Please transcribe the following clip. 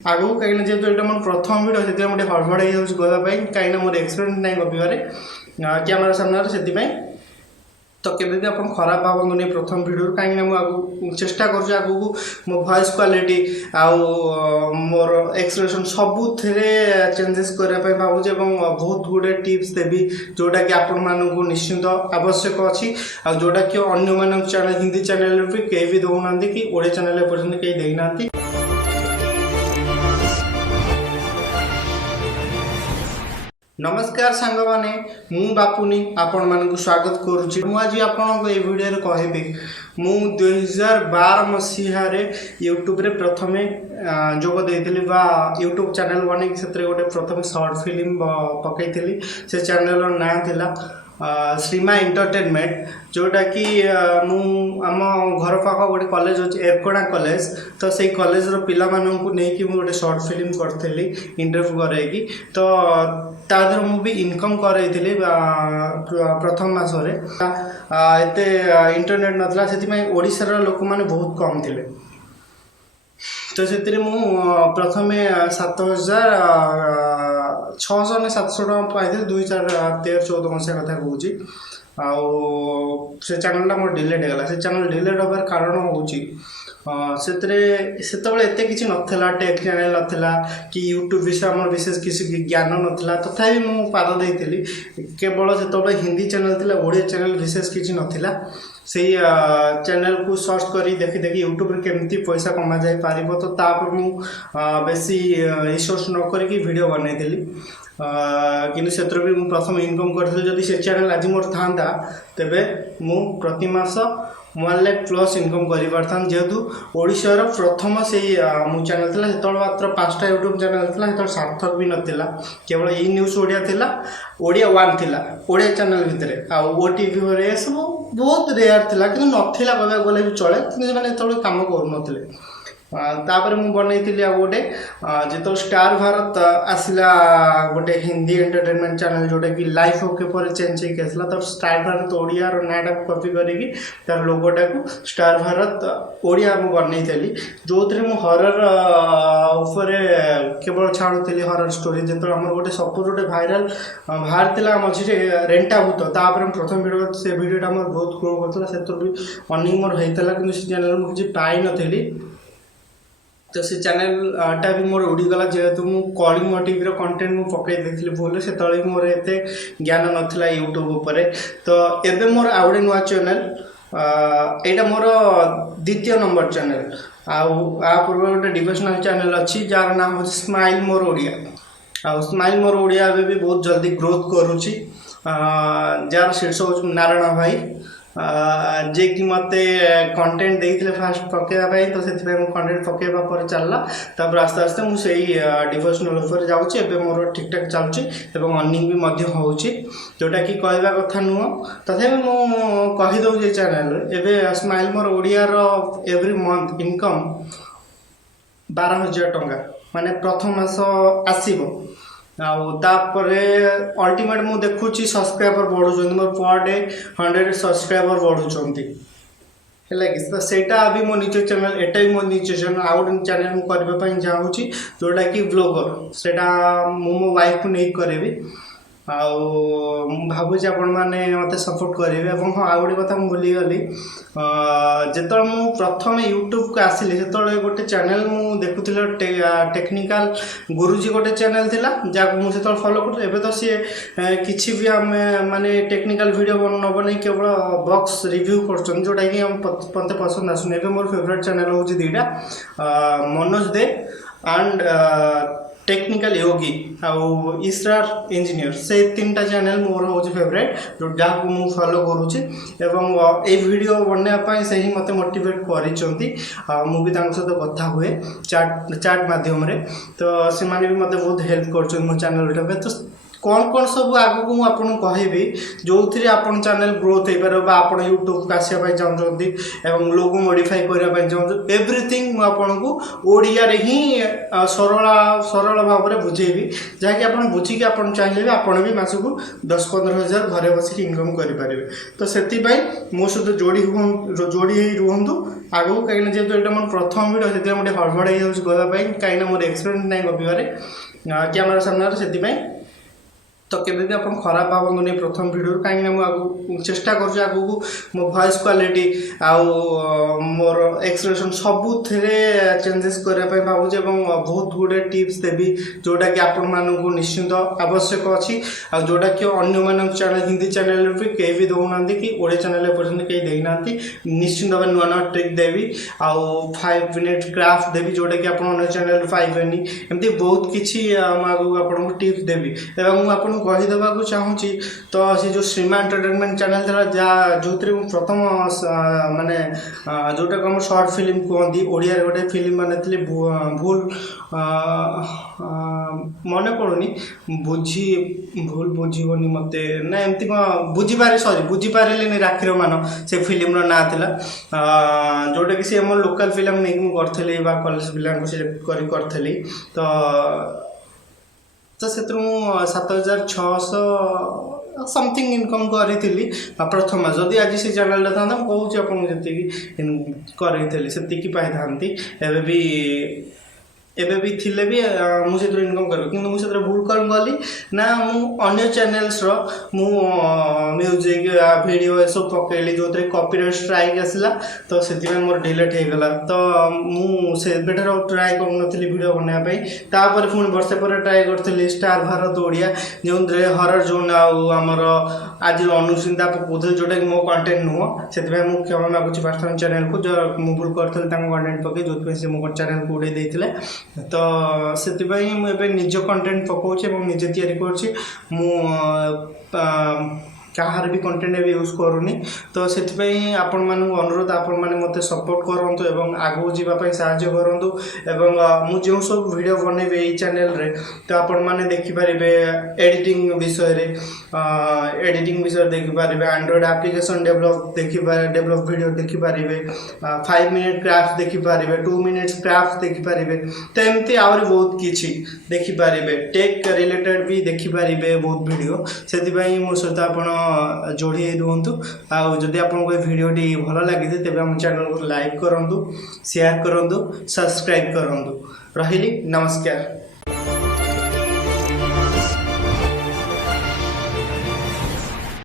आगू कहीं जेहतु ये मोर प्रथम भिड से मुझे हड़बड़ हो कहीं मोर एक्सपीरियंस ना गपारे कैमेरा सामने से तो केवे भी आप खराब भावतु नहीं प्रथम भिडियो कहीं मुझे चेष्टा करूँ मो वॉइस क्वालिटी आउ मोर एक्सप्रेशन सबू चेंजेस करने भावुँ बहुत गुड़े टिप्स देवी जोटा कि आपण मानक निश्चिंत आवश्यक अच्छी जोटा कि अन्य चैनल हिंदी चैनल भी कहीं भी दौना कि ओडिया चैनल पर्यटन कहीं देना। नमस्कार सांग माने मु बापुनी आपण मानक स्वागत करुच्ची मुझे आपन ये वीडियो कहबी मु 2012 मसीह यूट्यूब रे प्रथमे जोग देइथिली बा यूट्यूब चैनल बने से गोटे प्रथम शॉर्ट फिल्म पकईली से चैनल ना थिला श्रीमा एंटरटेनमेंट जोटा कि आम घर पाख गोटे कॉलेज अच्छे एरकोड़ा कॉलेज तो से कॉलेज पिला मानू नहीं गोटे शॉर्ट फिल्म करी इंटरव्यू करैकी तो तादर मुझे इनकम करी प्रथम मासरे एत इंटरनेट नाला से ओडिशार लोक मैंने बहुत कम थे तो से प्रथम 7,600 ना 700 टका पाई 2013-14 मसीहा कथा कह से चैनल मोर डिलीट होगा से चैनल डिलीट होबार कारण हूँ से एत कि नाला टेक चैनल नाला कि यूट्यूब विषय आम विशेष किसी ज्ञान नाला तथापि मुझे पाद देती केवल जो हिंदी चैनल थी ओडिया चैनल विशेष किसी नाला से चैनल को सर्च करी देखी देखी यूट्यूब रे केमती पैसा कमा जाए पार तो तापर मु बेसी रिसर्च न करी वीडियो बनई कि से भी प्रथम इनकम करी जदि से चैनल आज मोर था तेबे मु प्रति मास 1 लाख प्लस इनकम कर जेहेतु ओडिशार प्रथम से मो चैनल था से मात्र 5टा यूट्यूब चैनल था सार्थक भी नाला केवल ई न्यूज ओडिया थिला ओडिया 1 थिला ओडिया चैनल भितर आ ओटीवी सब बहुत रेयर थिला कि नथिला कहवा गले भी चले कि काम करूँ तापर मु बनई आ गोटे जो स्टार भारत आसला गोटे हिंदी एंटरटेनमेंट चैनल जोटा कि लाइफ ओके पर चेंज होगा तो स्टार भारत ओडिया नाटा कॉपी करी तार लोगोटा को स्टार भारत ओडिया मु बनई जो मु हरर उपरे केवल छाड़ुली हरर स्टोरी जो आम गोटे सब गोटे भाइराल बाहर मझे रेंटा भूत तापर प्रथम वीडियो से वीडियोटा मोर बहुत ग्रो करता से भी अर्निंग मोर होता कि चैनल मुझे पाई नी तो से चैनल टा भी मोर उड़ीगला जेहेतु मु कॉलिंग मोटिव कंटेंट मु पकई देथिली भूल से तले मोर एते ज्ञान नथिला यूट्यूब उपरे तो एबे मोर आउडे नुआ चैनल एटा मोर द्वितीय नंबर चैनल आ पूर्व गोटे डिवोशनल चैनल अच्छी जार नाम हो स्माइल मोर ओडिया आ स्माइल मोर ओडिया भी बहुत जल्दी ग्रोथ करुच्ची जार शीर्ष हो नारायण भाई जे कि मत कंटेंट देते फास्ट पकड़ाई तो से कंटेंट पकड़ा पर चलला तापर आस्ते आस्ते मुझे डिवोशनल उपर जाऊँगी एवं मोर ठीक ठाक चलुची अर्निंग भी होची जोटा कि कहवा कथा नुह तथापि मु कहीदे चैनल एवं स्माइल मोर ओडियार एवरी मंथ इनकम 12,000 टंका माने प्रथम मास आसीबो आउे अल्टीमेट मु देखुची सब्सक्राइबर बढ़ुं मोर पर डे 100 सब्सक्राइबर बढ़ुं है कि सेटा भी मो निज चैनल एटा भी मो निज चैनल आउ गोटे चैनल मुझे चाहूँगी जोटा कि ब्लॉगर सेटा मो वाइफ को नहीं करेबी भावुँ आपण मैंने मत सपोर्ट करेंगे हाँ आ गए कथा भूलीगली जो मु प्रथम यूट्यूब को आसिली से गोटे चैनल मु देखुल टेक्निकल गुरुजी गोटे चैनल थिला जहाँ मुझे फॉलो कर तो सी किसी भी आम माने टेक्निकल वीडियो न बन केवल बॉक्स रिव्यू कर जोटा कि मत पसंद आसुन मोर फेवरेट चैनल हूँ दीटा मनोज दे एंड टेक्निकल योगी आउ इसरार इंजीनियर से 3टा चैनल मोर हूँ फेवरेट जो जहाँ को मुझे फॉलो करुच्ची ये वीडियो बनवाई से ही मत मोटिवेट करी सहित कथा हुए चैट माध्यम तो से भी मत बहुत हेल्प कर चैनल तो कौन कौन सब आगे को आपको कहबी जो थी आपन चैनल ग्रोथ हो पार आप यूट्यूब आसवाई चाहते एवं लोगो मॉडिफाई करने चाहते एवरीथिंग मुझे ओडिया रे ही सरल सरल भाव में बुझेबी जहाँकि आप बुझिकी आप चाहिए आपड़ भी मासक 10-15 हज़ार घरे बसिक इनकम करेंगे तो से मो सहित जोड़ी रुहतु आगू कहीं जेहतु ये मोर प्रथम वीडियो से गोटे हड़बड़ हो गवाई कहीं मोर एक्सपीरियंस ना गपारे कैमेरा सामने से तो केबे भी अपन खराब भावतु नहीं प्रथम वीडियो कहीं मुझे चेष्टा कर मो वॉइस क्वालिटी आउ मोर एक्सप्रेशन सबू चेंजेस करने भावुँ बहुत गुड़े टिप्स देवी जोटा कि आपण मानक निश्चिंत आवश्यक अच्छी आ जोटा कि अन्य चैनल हिंदी चैनल भी कहीं भी दौना कि ओडिया चैनल पर्यटन कहीं देना निश्चिंत भाव नुआ नुआ ट्रिक देवी आउ 5 मिनट क्राफ्ट देवी जोटा कि आप चैनल पाइबेनि एमती बहुत किसी आपको टिप्स देवी और कहीदेवा चाहूँगी तो सी जो श्रीमा एंटरटेनमेंट चैनल था जहाँ जो प्रथम माने जोटा को हम शॉर्ट फिल्म कहती ओडिया गोटे फिल्म बनी भूल मन पड़ूनी बुझी भूल बुझीबनी मत ना एमती कौन बुझीपारे सॉरी बुझीपारे राखीर मान से फिल्म ना था जोटा कि सी आम लोकल फिल्म नहीं करी कॉलेज पिला सिलेक्ट करी तो से 7,600 समथिंग इनकम करी प्रथम जदि आज से चैनल था कहूँ आपको जी से पाई था एवं भी थिले भी मुझे इनकम कर कि मुझे भूल कौन गली ना मुझे चैनल्स म्यूजिक वीडियो सब पकईली जो कॉपीराइट स्ट्राइक आसला तो से मोर डिलीट हो गला तो मुझे ट्राए कर वीडियो बनाई तापर पुणी वर्षे पर ट्राए करी स्टार भारत ओडिया जो हरर जोन आमर आज अनुचिंता पकाउल जोटा कि मो कंटेंट नुह से क्षमा मागुची पर्सनल चैनल को जो मुझे भूल करी कंटेंट पकई जो से मो चैनल को उड़े देते तो से मुझे निज कंटेंट पकाऊे निजे तैयारी कहार भी कंटेंट भी यूज करूनी तो से आपण मानक अनुरोध आपण मैंने मत सपोर्ट करूँ एवं आगू जावाई साहय करूँ एवं मुझे जो सब वीडियो बनइबे यही चैनल रे तो आपण मैंने देखिपारे एडिटिंग विषय देखिपारे एंड्रॉइड एप्लिकेशन डेवलप वीडियो देखिपारे 5 मिनट क्राफ्ट देखिपारे 2 मिनट्स क्राफ्ट देखिपारे तो एमती आहरी बहुत किसी देखिपारे टेक रिलेटेड भी देखिपारे बहुत वीडियो से मो सहित आपण जोड़ी रुहतु आदि आपको भिडटी भल लगी तेज आम चैनल को लाइक करूँ शेयर करूँ सब्सक्राइब करूँ रही नमस्कार।